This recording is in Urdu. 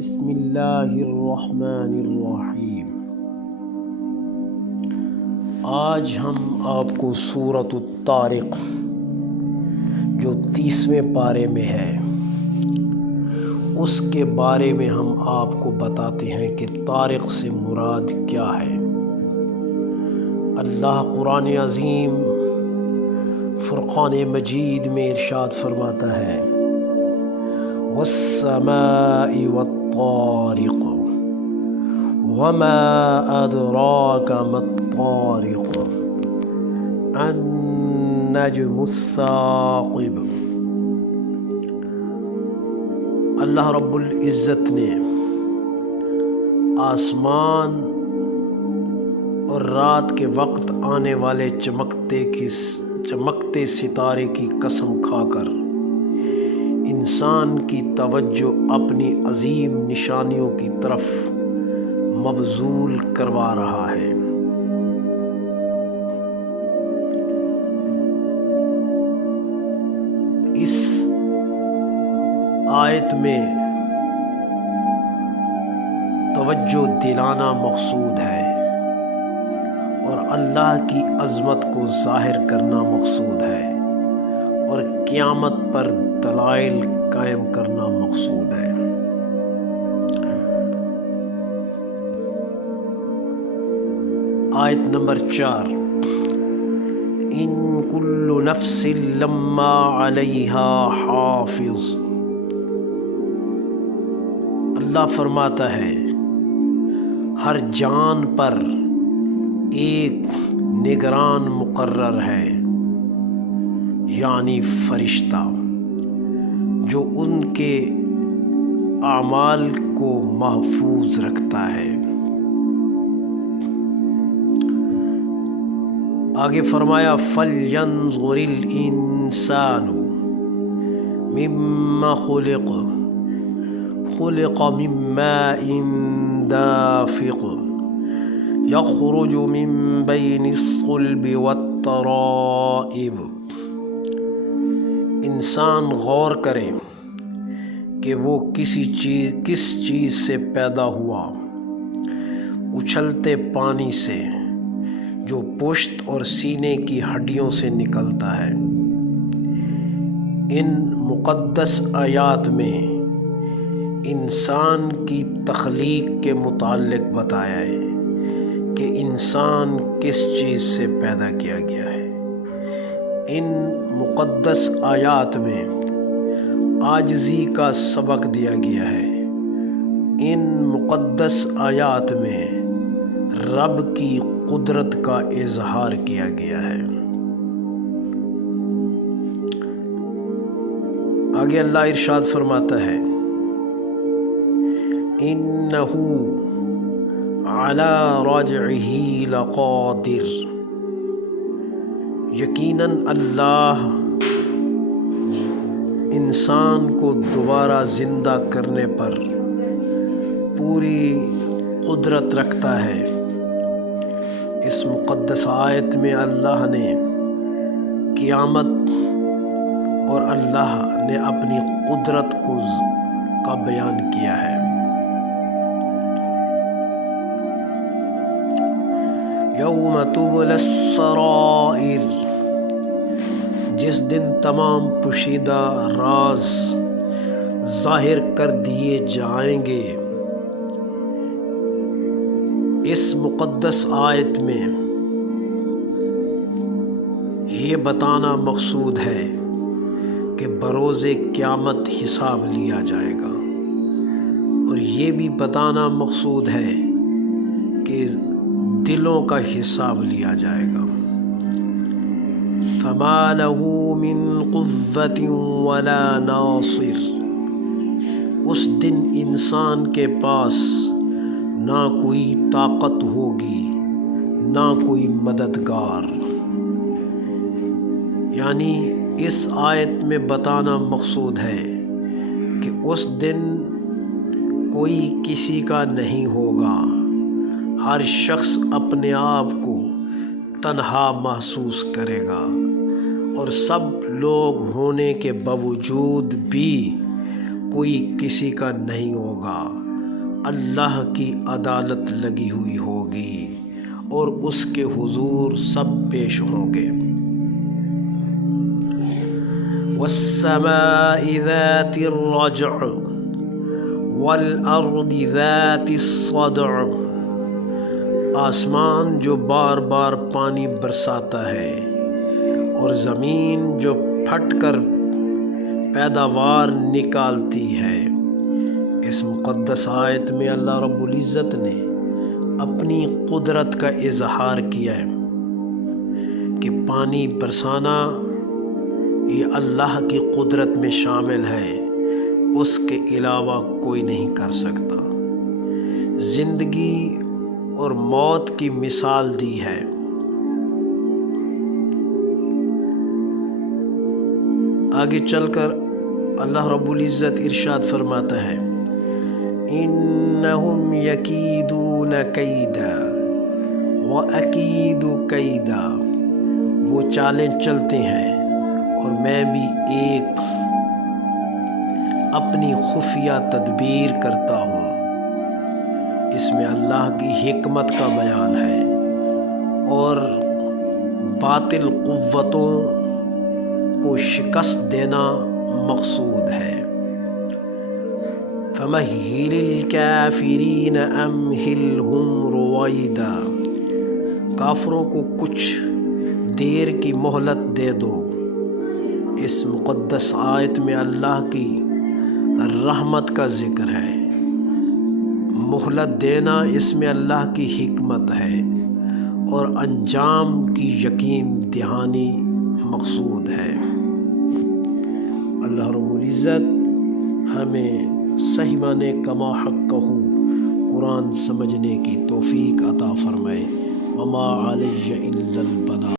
بسم اللہ الرحمن الرحیم۔ آج ہم آپ کو سورۃ الطارق جو 30ویں پارے میں ہے اس کے بارے میں ہم آپ کو بتاتے ہیں کہ طارق سے مراد کیا ہے۔ اللہ قرآن عظیم فرقان مجید میں ارشاد فرماتا ہے والسماء والطارق وما أدراك ما الطارق النجم الثاقب۔ اللہ رب العزت نے آسمان اور رات کے وقت آنے والے چمکتے ستارے کی قسم کھا کر انسان کی توجہ اپنی عظیم نشانیوں کی طرف مبذول کروا رہا ہے۔ اس آیت میں توجہ دلانا مقصود ہے اور اللہ کی عظمت کو ظاہر کرنا مقصود ہے اور قیامت پر دلائل قائم کرنا مقصود ہے۔ آیت نمبر 4، ان کل نفس لما علیہا حافظ۔ اللہ فرماتا ہے ہر جان پر ایک نگران مقرر ہے، یعنی فرشتہ جو ان کے اعمال کو محفوظ رکھتا ہے۔ آگے فرمایا فَلْيَنظُرِ الْإِنسَانُ مِمَّا خُلِقَ مِن مَّاءٍ دَافِقٍ يَخْرُجُ مِن بَيْنِ الصُّلْبِ وَالتَّرَائِبِ۔ انسان غور کرے کہ وہ کس چیز سے پیدا ہوا، اچھلتے پانی سے جو پشت اور سینے کی ہڈیوں سے نکلتا ہے۔ ان مقدس آیات میں انسان کی تخلیق کے متعلق بتایا ہے کہ انسان کس چیز سے پیدا کیا گیا ہے۔ ان مقدس آیات میں عاجزی کا سبق دیا گیا ہے۔ ان مقدس آیات میں رب کی قدرت کا اظہار کیا گیا ہے۔ آگے اللہ ارشاد فرماتا ہے انہ علی رجعہ لقادر۔ یقیناً اللہ انسان کو دوبارہ زندہ کرنے پر پوری قدرت رکھتا ہے۔ اس مقدس آیت میں اللہ نے قیامت اور اللہ نے اپنی قدرت کا بیان کیا ہے۔ یوم تبلی السرائر، جس دن تمام پوشیدہ راز ظاہر کر دیے جائیں گے۔ اس مقدس آیت میں یہ بتانا مقصود ہے کہ بروز قیامت حساب لیا جائے گا، اور یہ بھی بتانا مقصود ہے کہ دلوں کا حساب لیا جائے گا۔ فَمَا لَهُ مِن قُوَّةٍ وَلَا نَاصِرٍ۔ اس دن انسان کے پاس نہ کوئی طاقت ہوگی نہ کوئی مددگار۔ یعنی اس آیت میں بتانا مقصود ہے کہ اس دن کوئی کسی کا نہیں ہوگا، ہر شخص اپنے آپ کو تنہا محسوس کرے گا، اور سب لوگ ہونے کے باوجود بھی کوئی کسی کا نہیں ہوگا، اللہ کی عدالت لگی ہوئی ہوگی اور اس کے حضور سب پیش ہوں گے۔ والسماء ذات الرجع والارض ذات الصدع، آسمان جو بار بار پانی برساتا ہے اور زمین جو پھٹ کر پیداوار نکالتی ہے۔ اس مقدس آیت میں اللہ رب العزت نے اپنی قدرت کا اظہار کیا ہے کہ پانی برسانا یہ اللہ کی قدرت میں شامل ہے، اس کے علاوہ کوئی نہیں کر سکتا۔ زندگی اور موت کی مثال دی ہے۔ آگے چل کر اللہ رب العزت ارشاد فرماتا ہے، انہم یکیدون کیدا واکید کیدا، وہ چالیں چلتے ہیں اور میں بھی ایک اپنی خفیہ تدبیر کرتا ہوں۔ اس میں اللہ کی حکمت کا بیان ہے اور باطل قوتوں کو شکست دینا مقصود ہے۔ فَمَهِّلِ الْكَافِرِينَ أَمْهِلْهُمْ رُوَيْدًا، کافروں کو کچھ دیر کی مہلت دے دو۔ اس مقدس آیت میں اللہ کی رحمت کا ذکر ہے۔ مہلت دینا اس میں اللہ کی حکمت ہے اور انجام کی یقین دہانی مقصود ہے۔ اللہ رب العزت ہمیں صحیح معنی کما حقہ قرآن سمجھنے کی توفیق عطا فرمائے۔ وما علی الا البلاغ۔